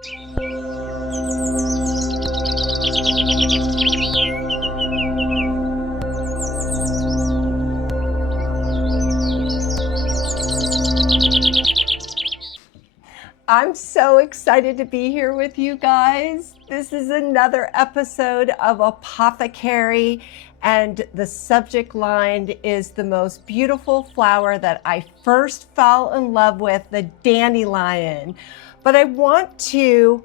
I'm so excited to be here with you guys. This is another episode of Apothecary, and the subject line is the most beautiful flower that I first fell in love with, the dandelion. But I want to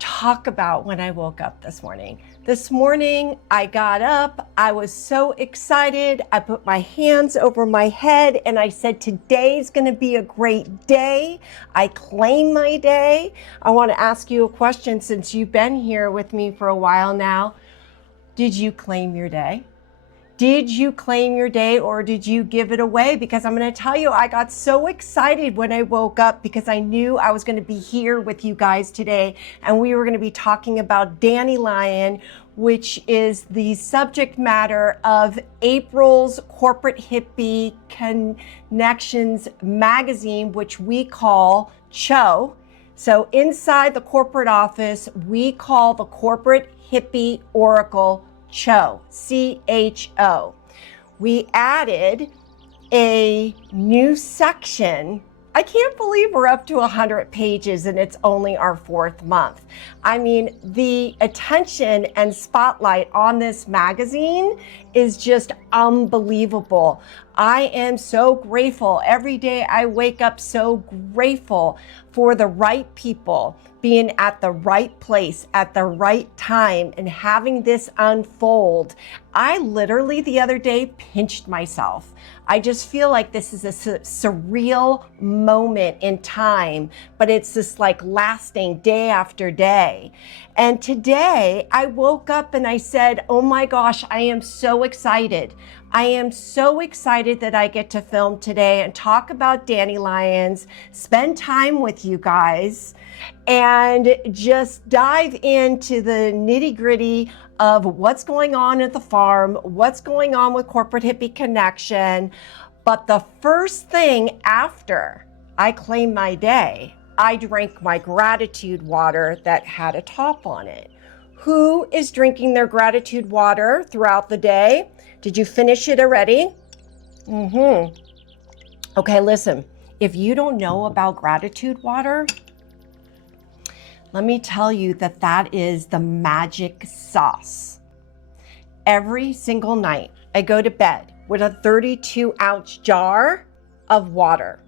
talk about when I woke up this morning. This morning, I got up, I was so excited. I put my hands over my head and I said, today's gonna be a great day. I claim my day. I wanna ask you a question since you've been here with me for a while now. Did you claim your day? Did you claim your day or did you give it away? Because I'm going to tell you, I got so excited when I woke up because I knew I was going to be here with you guys today. And we were going to be talking about Dandelion, which is the subject matter of April's Corporate Hippie Connections magazine, which we call CHO. So inside the corporate office, we call the Corporate Hippie Oracle CHO, C-H-O. We added a new section. I can't believe we're up to 100 pages and it's only our 4th month. I mean, the attention and spotlight on this magazine is just unbelievable. I am so grateful. Every day I wake up so grateful for the right people being at the right place at the right time and having this unfold. I literally the other day pinched myself. I just feel like this is a surreal moment in time, but it's just like lasting day after day. And today I woke up and I said, oh my gosh, I am so excited. I am so excited that I get to film today and talk about dandelions, spend time with you guys, and just dive into the nitty-gritty of what's going on at the farm, what's going on with Corporate Hippie Connection. But the first thing after I claimed my day, I drank my gratitude water that had a top on it. Who is drinking their gratitude water throughout the day? Did you finish it already? Okay, listen, if you don't know about gratitude water, let me tell you that that is the magic sauce. Every single night, I go to bed with a 32-ounce jar of water,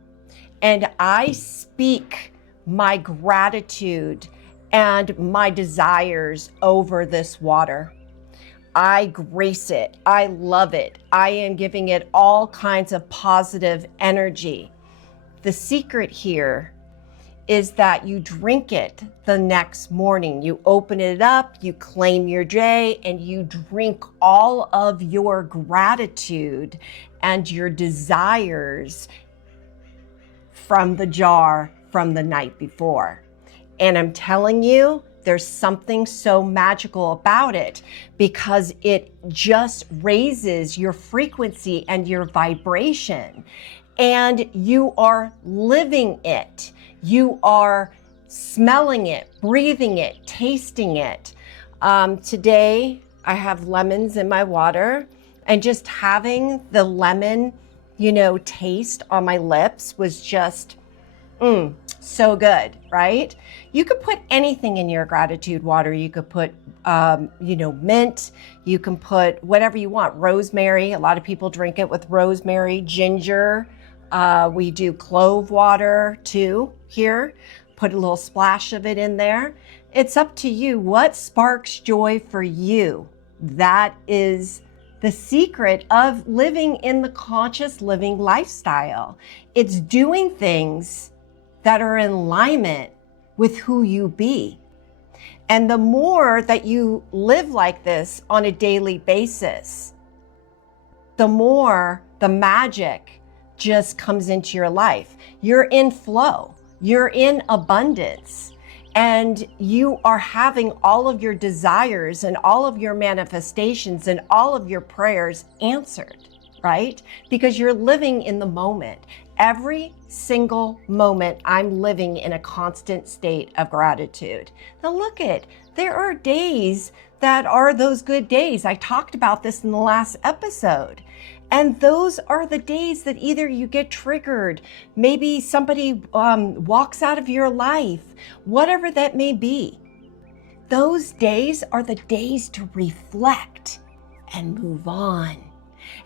and I speak my gratitude and my desires over this water. I grace it. I love it. I am giving it all kinds of positive energy. The secret here is that you drink it the next morning. You open it up, you claim your day, and you drink all of your gratitude and your desires from the jar from the night before. And I'm telling you, there's something so magical about it because it just raises your frequency and your vibration, and you are living it. You are smelling it, breathing it, tasting it. Today, I have lemons in my water, and just having the lemon, taste on my lips was just, so good, right? You could put anything in your gratitude water. You could put, mint. You can put whatever you want. Rosemary. A lot of people drink it with rosemary, ginger. We do clove water too here. Put a little splash of it in there. It's up to you. What sparks joy for you? That is the secret of living in the conscious living lifestyle. It's doing things that are in alignment with who you be. And the more that you live like this on a daily basis, the more the magic just comes into your life. You're in flow, you're in abundance, and you are having all of your desires and all of your manifestations and all of your prayers answered. right? Because you're living in the moment. Every single moment I'm living in a constant state of gratitude. Now there are days that are those good days. I talked about this in the last episode. And those are the days that either you get triggered, maybe somebody walks out of your life, whatever that may be. Those days are the days to reflect and move on.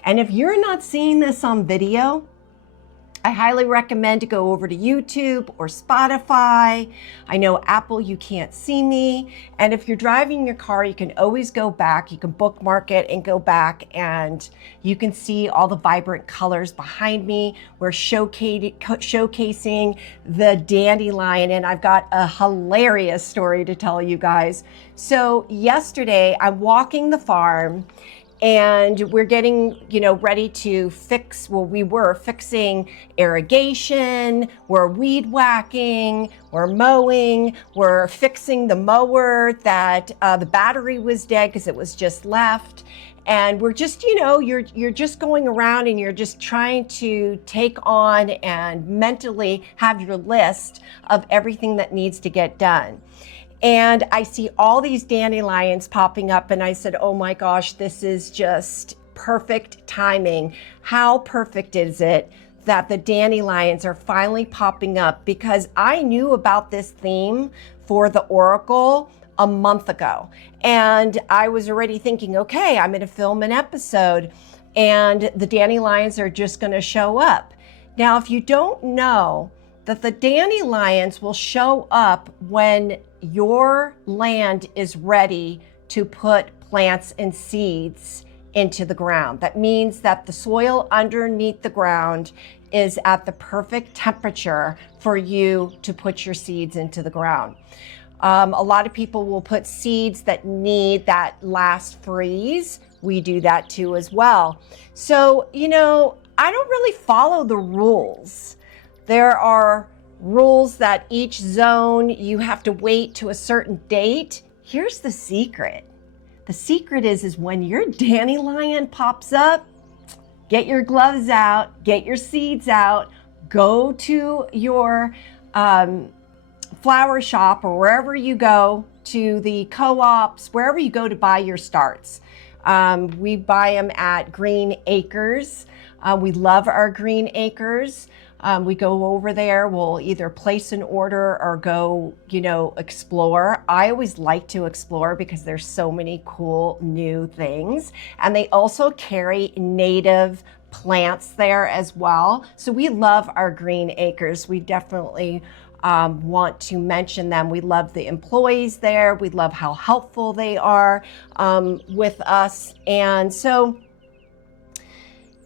And if you're not seeing this on video, I highly recommend to go over to YouTube or Spotify. I know Apple, you can't see me. And if you're driving your car, you can always go back. You can bookmark it and go back, and you can see all the vibrant colors behind me. We're showcasing the dandelion, and I've got a hilarious story to tell you guys. So yesterday, I'm walking the farm, and we're getting, ready to fix, we were fixing irrigation, we're weed whacking, we're mowing, we're fixing the mower that the battery was dead because it was just left. And we're just, you're just going around and you're just trying to take on and mentally have your list of everything that needs to get done. And I see all these dandelions popping up, and I said, oh my gosh, this is just perfect timing. How perfect is it that the dandelions are finally popping up? Because I knew about this theme for the Oracle a month ago. And I was already thinking, okay, I'm gonna film an episode and the dandelions are just gonna show up. Now, if you don't know that the dandelions will show up when your land is ready to put plants and seeds into the ground. That means that the soil underneath the ground is at the perfect temperature for you to put your seeds into the ground. A lot of people will put seeds that need that last freeze. We do that too as well. So, I don't really follow the rules. There are rules that each zone you have to wait to a certain date. Here's the secret. The secret is when your dandelion pops up, get your gloves out, get your seeds out, go to your flower shop or wherever you go, to the co-ops, wherever you go to buy your starts. We buy them at Green Acres. We love our Green Acres. We go over there, we'll either place an order or go, explore. I always like to explore because there's so many cool new things. And they also carry native plants there as well. So we love our Green Acres. We definitely want to mention them. We love the employees there. We love how helpful they are with us. And so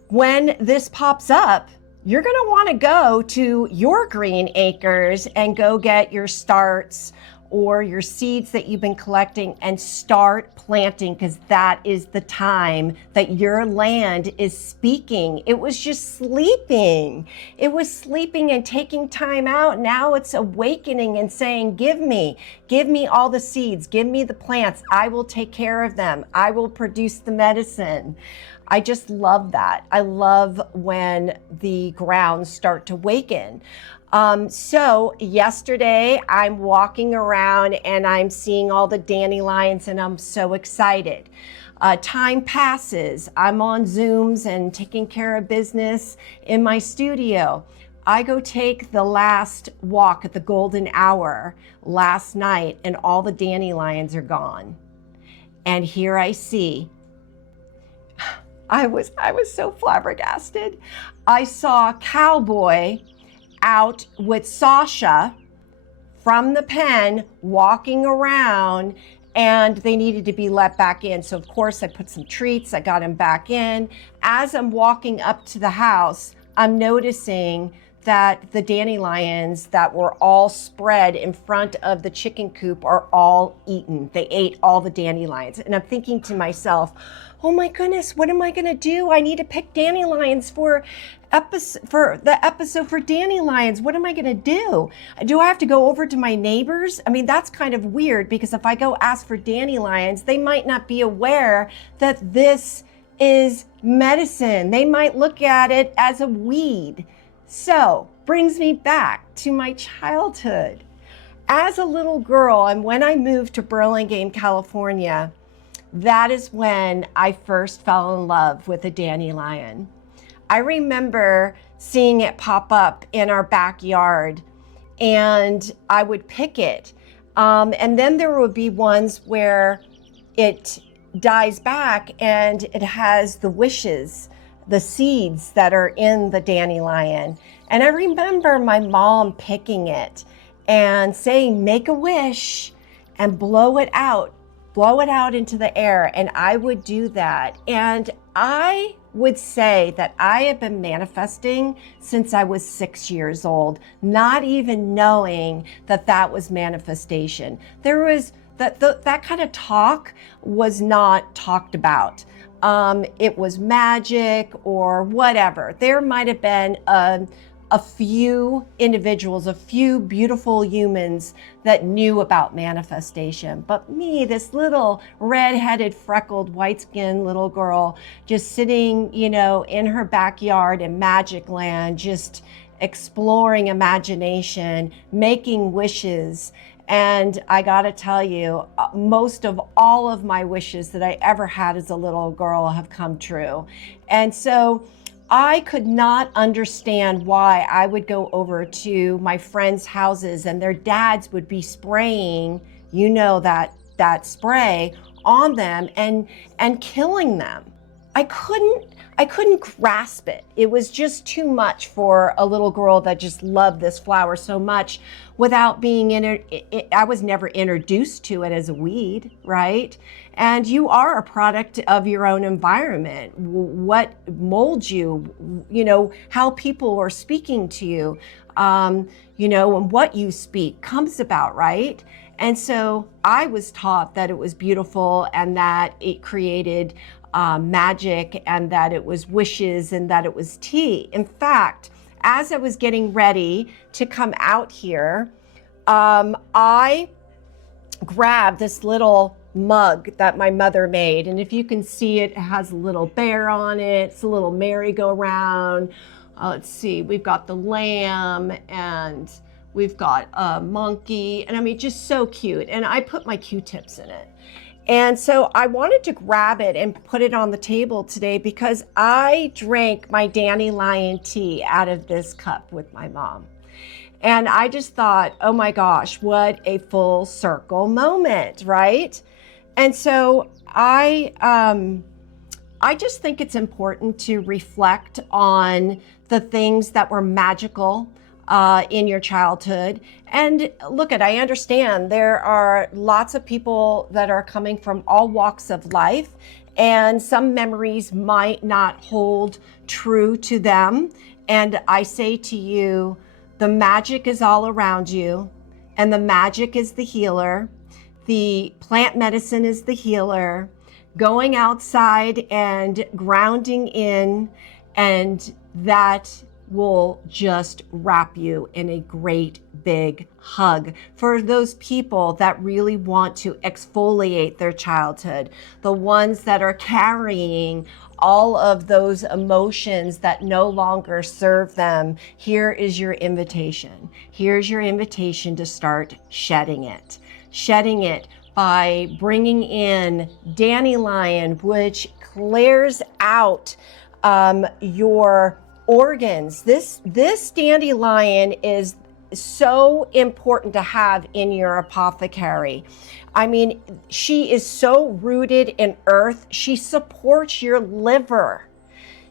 when this pops up, you're going to want to go to your Green Acres and go get your starts or your seeds that you've been collecting and start planting, because that is the time that your land is speaking. It was just sleeping. It was sleeping and taking time out. Now it's awakening and saying, give me all the seeds, give me the plants. I will take care of them. I will produce the medicine. I just love that. I love when the grounds start to waken. So yesterday I'm walking around and I'm seeing all the dandelions and I'm so excited. Time passes. I'm on Zooms and taking care of business in my studio. I go take the last walk at the golden hour last night and all the dandelions are gone. And here I see, I was so flabbergasted. I saw Cowboy out with Sasha from the pen walking around, and they needed to be let back in. So of course I put some treats, I got him back in. As I'm walking up to the house, I'm noticing that the dandelions that were all spread in front of the chicken coop are all eaten. They ate all the dandelions. And I'm thinking to myself, oh my goodness, what am I gonna do? I need to pick dandelions for the episode for dandelions. What am I gonna do? Do I have to go over to my neighbors? I mean, that's kind of weird because if I go ask for dandelions, they might not be aware that this is medicine. They might look at it as a weed. So, brings me back to my childhood. As a little girl, and when I moved to Burlingame, California, that is when I first fell in love with a dandelion. I remember seeing it pop up in our backyard, and I would pick it. And then there would be ones where it dies back and it has the wishes, the seeds that are in the dandelion. And I remember my mom picking it and saying, make a wish and blow it out into the air. And I would do that. And I would say that I have been manifesting since I was 6 years old, not even knowing that that was manifestation. There was that kind of talk was not talked about. It was magic or whatever. There might have been a few individuals, a few beautiful humans that knew about manifestation. But me, this little red-headed, freckled, white-skinned little girl, just sitting, in her backyard in Magic Land, just exploring imagination, making wishes. And I gotta tell you, most of all of my wishes that I ever had as a little girl have come true. And so I could not understand why I would go over to my friends' houses and their dads would be spraying, that spray on them and killing them. I couldn't grasp it. It was just too much for a little girl that just loved this flower so much without being I was never introduced to it as a weed, right? And you are a product of your own environment. What molds you, how people are speaking to you, and what you speak comes about, right? And so I was taught that it was beautiful and that it created magic and that it was wishes and that it was tea. In fact, as I was getting ready to come out here, I grabbed this little mug that my mother made. And if you can see it, it has a little bear on it. It's a little merry-go-round. Let's see, we've got the lamb and we've got a monkey. And I mean, just so cute. And I put my Q-tips in it. And so I wanted to grab it and put it on the table today because I drank my dandelion tea out of this cup with my mom. And I just thought, oh my gosh, what a full circle moment, right? And so I just think it's important to reflect on the things that were magical in your childhood. And I understand there are lots of people that are coming from all walks of life, and some memories might not hold true to them. And I say to you, the magic is all around you, and the magic is the healer. The plant medicine is the healer. Going outside and grounding in, and that will just wrap you in a great big hug. For those people that really want to exfoliate their childhood, the ones that are carrying all of those emotions that no longer serve them, here is your invitation. Here's your invitation to start shedding it. Shedding it by bringing in dandelion, which clears out your organs. This dandelion is so important to have in your apothecary. I mean, she is so rooted in earth. She supports your liver.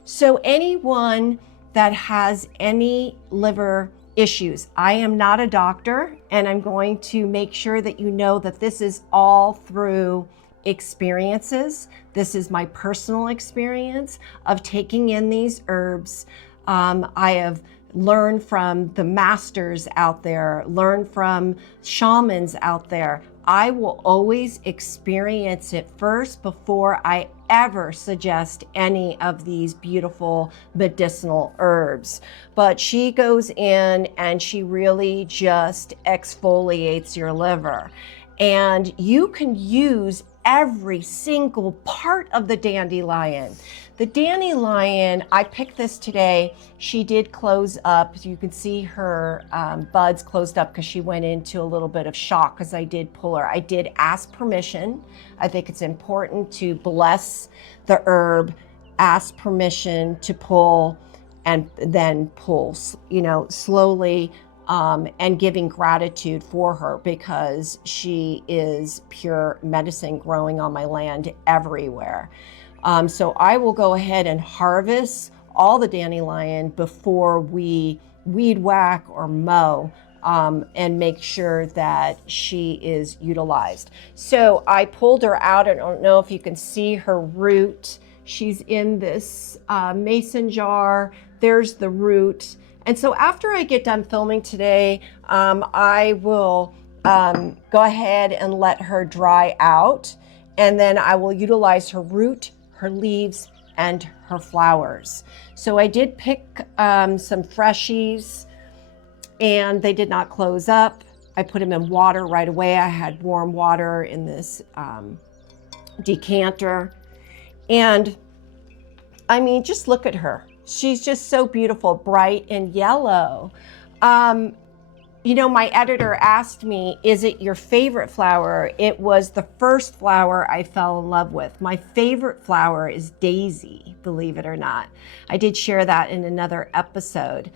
So anyone that has any liver issues, I am not a doctor, and I'm going to make sure that you know that this is all through experiences. This is my personal experience of taking in these herbs. I have learned from the masters out there, learned from shamans out there. I will always experience it first before I ever suggest any of these beautiful medicinal herbs, but she goes in and she really just exfoliates your liver. And you can use every single part of the dandelion. The dandelion, I picked this today. She did close up. You can see her buds closed up because she went into a little bit of shock because I did pull her. I did ask permission. I think it's important to bless the herb, ask permission to pull, and then pull, slowly, and giving gratitude for her because she is pure medicine growing on my land everywhere. So I will go ahead and harvest all the dandelion before we weed whack or mow, and make sure that she is utilized. So I pulled her out. I don't know if you can see her root. She's in this mason jar. There's the root. And so after I get done filming today, I will go ahead and let her dry out. And then I will utilize her root, her leaves, and her flowers. So I did pick some freshies, and they did not close up. I put them in water right away. I had warm water in this decanter. And I mean, just look at her. She's just so beautiful, bright and yellow. My editor asked me, is it your favorite flower? It was the first flower I fell in love with. My favorite flower is daisy, believe it or not. I did share that in another episode.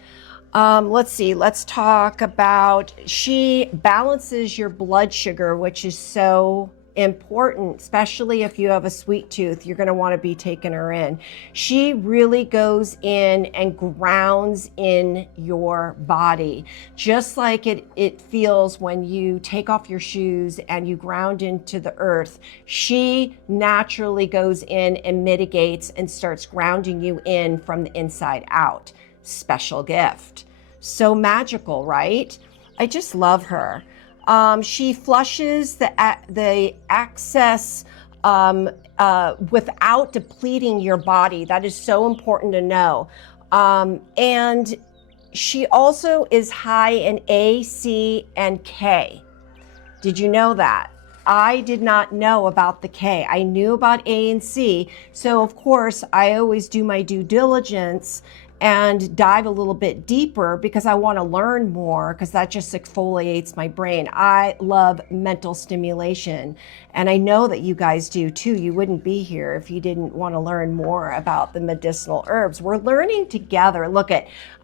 Let's see, let's talk about, she balances your blood sugar, which is so important, especially if you have a sweet tooth. You're going to want to be taking her in. She really goes in and grounds in your body, just like it feels when you take off your shoes and you ground into the earth. She naturally goes in and mitigates and starts grounding you in from the inside out. Special gift. So magical, right? I just love her. She flushes the excess without depleting your body. That is so important to know. And she also is high in A, C, and K. Did you know that? I did not know about the K. I knew about A and C. So of course, I always do my due diligence and dive a little bit deeper because I want to learn more, because that just exfoliates my brain. I love mental stimulation, and I know that you guys do too. You wouldn't be here if you didn't want to learn more about the medicinal herbs. We're learning together. Look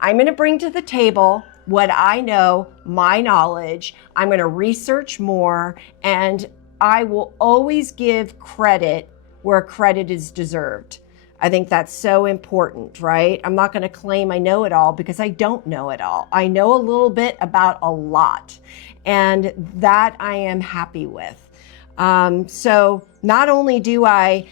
I'm going to bring to the table what I know, my knowledge. I'm going to research more, and I will always give credit where credit is deserved. I think that's so important, right? I'm not going to claim I know it all because I don't know it all. I know a little bit about a lot, and that I am happy with. So not only do I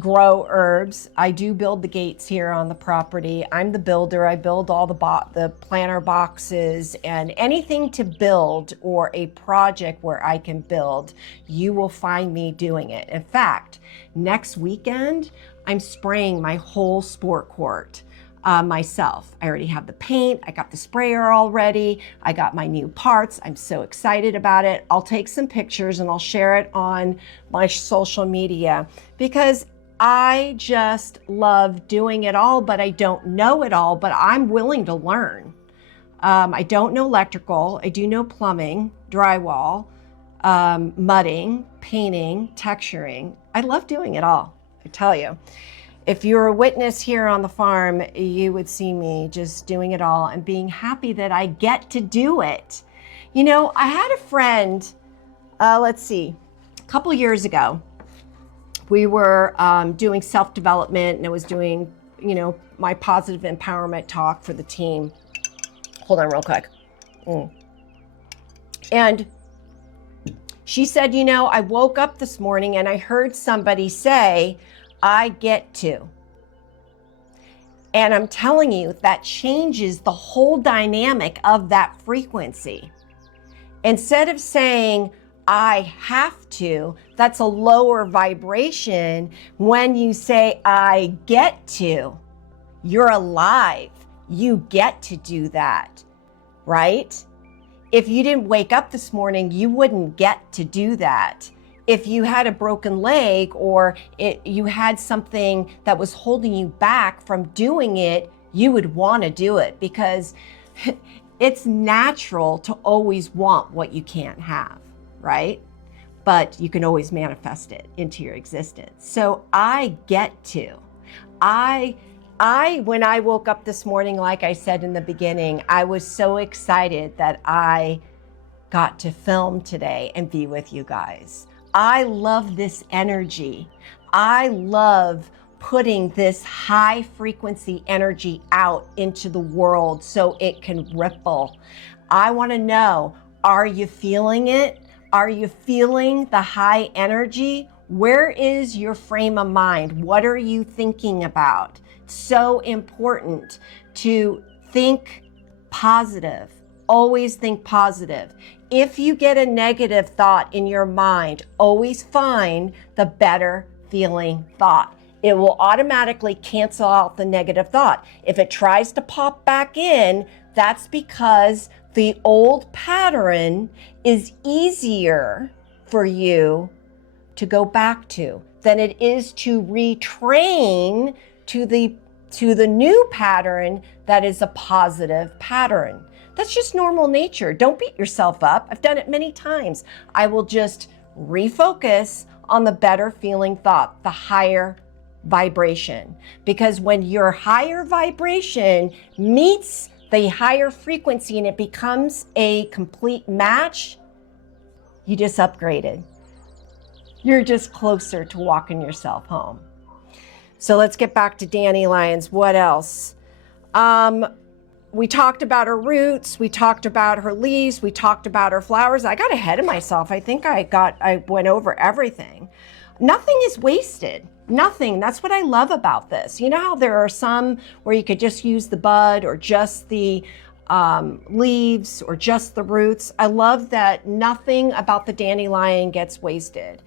grow herbs, I do build the gates here on the property. I'm the builder. I build all the planter boxes, and anything to build or a project where I can build, you will find me doing it. In fact, next weekend, I'm spraying my whole sport court myself. I already have the paint. I got the sprayer already. I got my new parts. I'm so excited about it. I'll take some pictures and I'll share it on my social media because I just love doing it all, but I don't know it all, but I'm willing to learn. I don't know electrical. I do know plumbing, drywall, mudding, painting, texturing. I love doing it all. I tell you, if you're a witness here on the farm, you would see me just doing it all and being happy that I get to do it. I had a friend, a couple years ago, we were doing self-development, and I was doing, my positive empowerment talk for the team. Hold on real quick. And she said, I woke up this morning and I heard somebody say, I get to. And I'm telling you, that changes the whole dynamic of that frequency. Instead of saying, I have to. That's a lower vibration. When you say, I get to, you're alive. You get to do that, right? If you didn't wake up this morning, you wouldn't get to do that. If you had a broken leg or you had something that was holding you back from doing it, you would want to do it because it's natural to always want what you can't have, right? But you can always manifest it into your existence. So I get to. When I woke up this morning, like I said in the beginning, I was so excited that I got to film today and be with you guys. I love this energy. I love putting this high frequency energy out into the world so it can ripple. I want to know, are you feeling it? Are you feeling the high energy? Where is your frame of mind? What are you thinking about? It's so important to think positive. Always think positive. If you get a negative thought in your mind, always find the better feeling thought. It will automatically cancel out the negative thought. If it tries to pop back in, that's because the old pattern is easier for you to go back to than it is to retrain to the new pattern that is a positive pattern. That's just normal nature. Don't beat yourself up. I've done it many times. I will just refocus on the better feeling thought, the higher vibration. Because when your higher vibration meets the higher frequency and it becomes a complete match, you just upgraded. You're just closer to walking yourself home. So let's get back to dandelions. What else? We talked about her roots. We talked about her leaves. We talked about her flowers. I got ahead of myself. I think I went over everything. Nothing is wasted. Nothing. That's what I love about this. You know how there are some where you could just use the bud or just the leaves or just the roots. I love that nothing about the dandelion gets wasted.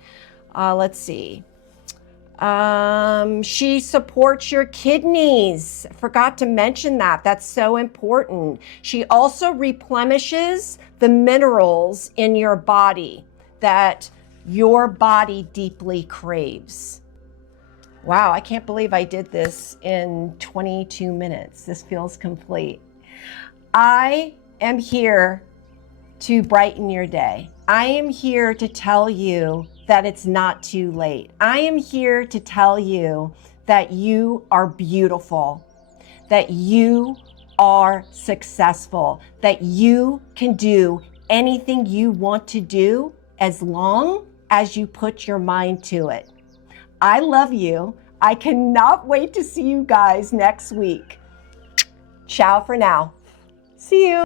Let's see. She supports your kidneys. Forgot to mention that. That's so important. She also replenishes the minerals in your body that your body deeply craves. Wow, I can't believe I did this in 22 minutes. This feels complete. I am here to brighten your day. I am here to tell you that it's not too late. I am here to tell you that you are beautiful, that you are successful, that you can do anything you want to do as long as you put your mind to it. I love you. I cannot wait to see you guys next week. Ciao for now. See you.